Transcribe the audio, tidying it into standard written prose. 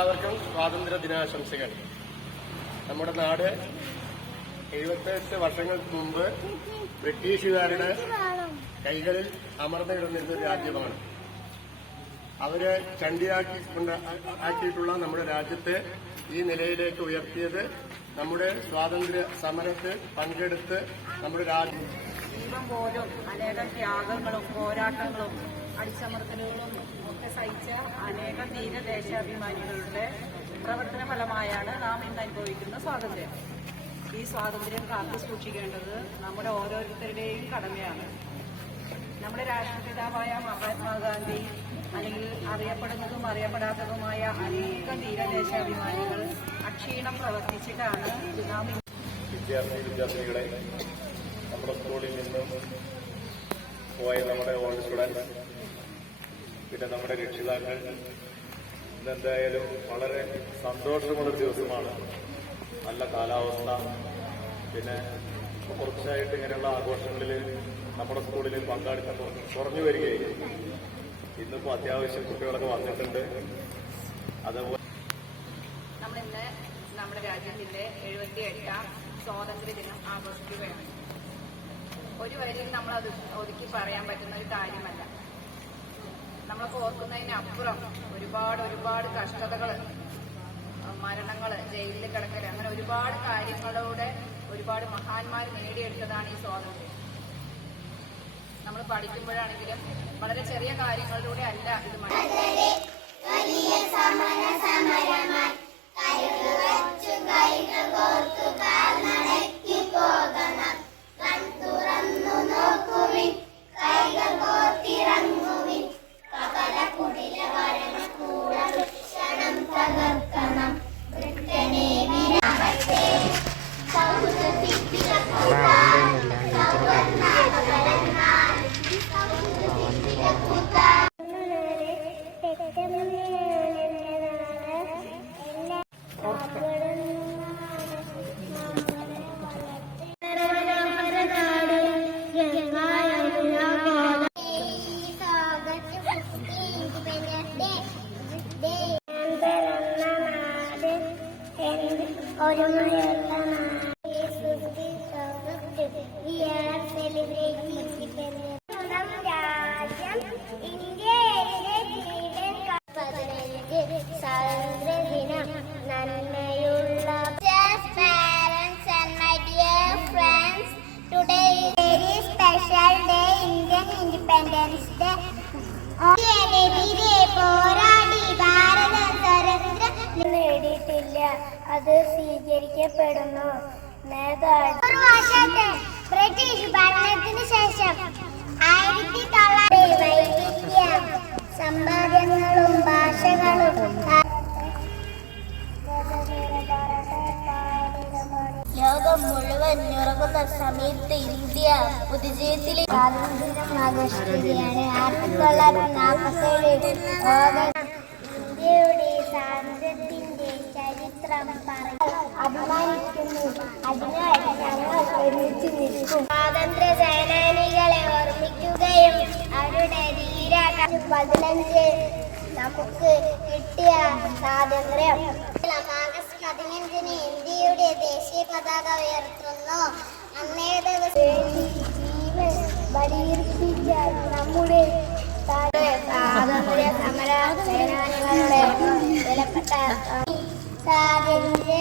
എല്ലാവർക്കും സ്വാതന്ത്ര്യ ദിനാശംസകൾ. നമ്മുടെ നാട് 78 വർഷങ്ങൾക്ക് മുമ്പ് ബ്രിട്ടീഷുകാരുടെ കൈകളിൽ അമർന്നു കിടന്നിരുന്ന ഒരു രാജ്യമാണ്. അവര് ആക്കിയിട്ടുള്ള നമ്മുടെ രാജ്യത്തെ ഈ നിലയിലേക്ക് ഉയർത്തിയത് നമ്മുടെ സ്വാതന്ത്ര്യ സമരത്തിൽ പങ്കെടുത്ത് നമ്മുടെ രാജ്യം ജീവൻ പോലും അനേകം ത്യാഗങ്ങളും പോരാട്ടങ്ങളും അടിച്ചമർത്തലുകളും ഒക്കെ സഹിച്ച അനേകം ധീര ദേശാഭിമാനികളുടെ പ്രവർത്തന ഫലമായാണ് നാം ഇന്ന് അനുഭവിക്കുന്ന സ്വാതന്ത്ര്യം. ഈ സ്വാതന്ത്ര്യം കാത്തു സൂക്ഷിക്കേണ്ടത് നമ്മുടെ ഓരോരുത്തരുടെയും കടമയാണ്. നമ്മുടെ രാഷ്ട്രപിതാവായ മഹാത്മാഗാന്ധി അല്ലെങ്കിൽ അറിയപ്പെടുന്നതും അറിയപ്പെടാത്തതുമായ അനേകം ധീരദേശാഭിമാനികൾ അക്ഷീണം പ്രവർത്തിച്ചിട്ടാണ് നാം വിദ്യാർത്ഥിനികളെ നമ്മുടെ സ്കൂളിൽ നിന്നും പോയ നമ്മുടെ ഓൾഡ് സ്റ്റുഡൻസ്, പിന്നെ നമ്മുടെ രക്ഷിതാക്കൾ, ഇതെന്തായാലും വളരെ സന്തോഷമുള്ള ദിവസമാണ്. നല്ല കാലാവസ്ഥ, പിന്നെ കുറച്ചായിട്ട് ഇങ്ങനെയുള്ള ആഘോഷങ്ങളിൽ നമ്മുടെ സ്കൂളിൽ പങ്കാളിത്തം കുറഞ്ഞു വരികയും ഇന്നിപ്പോൾ അത്യാവശ്യം കുട്ടികളൊക്കെ വന്നിട്ടുണ്ട്. അതുപോലെ നമ്മളിന്ന് നമ്മുടെ രാജ്യത്തിന്റെ 78ാം സ്വാതന്ത്ര്യ ദിനം ആഘോഷിക്കുകയാണ്. ഒരു വരിയിൽ നമ്മളത് ഒതുക്കി പറയാൻ പറ്റുന്ന ഒരു കാര്യമല്ല. നമ്മളൊക്കെ ഓർക്കുന്നതിനപ്പുറം ഒരുപാട് കഷ്ടതകൾ, മരണങ്ങൾ, ജയിലിൽ കിടക്കൽ, അങ്ങനെ ഒരുപാട് കാര്യങ്ങളിലൂടെ ഒരുപാട് മഹാന്മാർ നേടിയെടുത്തതാണ് ഈ സ്വാതന്ത്ര്യം. നമ്മൾ പഠിക്കുമ്പോഴാണെങ്കിലും വളരെ ചെറിയ കാര്യങ്ങളിലൂടെ അല്ല ഇത് സ്വാതന്ത്ര്യദിനം നന്മയുള്ള parents and my dear friends, today is a very special day, Indian Independence Day. ഇതിനെതിരെ പോരാടി ഭാരതം സ്വാതന്ത്ര്യം നേടിയിട്ടില്ല, അത് സ്വീകരിക്കപ്പെടുന്നു. ഒരു വർഷത്തെ ബ്രിട്ടീഷ് ഭരണത്തിന് ശേഷം 1900 വൈവിധ്യ സമ്പാദ്യങ്ങളും ഭാഷകളും ലോകം മുഴുവൻ ഉറങ്ങുന്ന സമയത്ത് ഇന്ത്യ പുതുജയത്തിലെ സ്വാതന്ത്ര്യം ആഘോഷിക്കുകയാണ്. 1947 ഇന്ത്യയുടെ സ്വാതന്ത്ര്യത്തിന്റെ ചരിത്രം അഭിമാനിക്കുന്നു. അതിനാൽ ഞങ്ങൾ ഒരുമിച്ച് നിൽക്കും. സ്വാതന്ത്ര്യ സേനാനികളെ ഓർമ്മിക്കുകയും അവരുടെ ധീര 15 നമുക്ക് കിട്ടിയ സ്വാതന്ത്ര്യം. ആഗസ്റ്റ് 15-ന് ഇന്ത്യയുടെ ദേശീയ പതാക ഉയർത്തുന്നു. അന്നേ ദിവസം ജീവൻ ബലിയർപ്പിച്ച നമ്മുടെ സ്വാതന്ത്ര്യ സമര സേനാനികളുടെ വിലപ്പെട്ട സ്വാതന്ത്ര്യ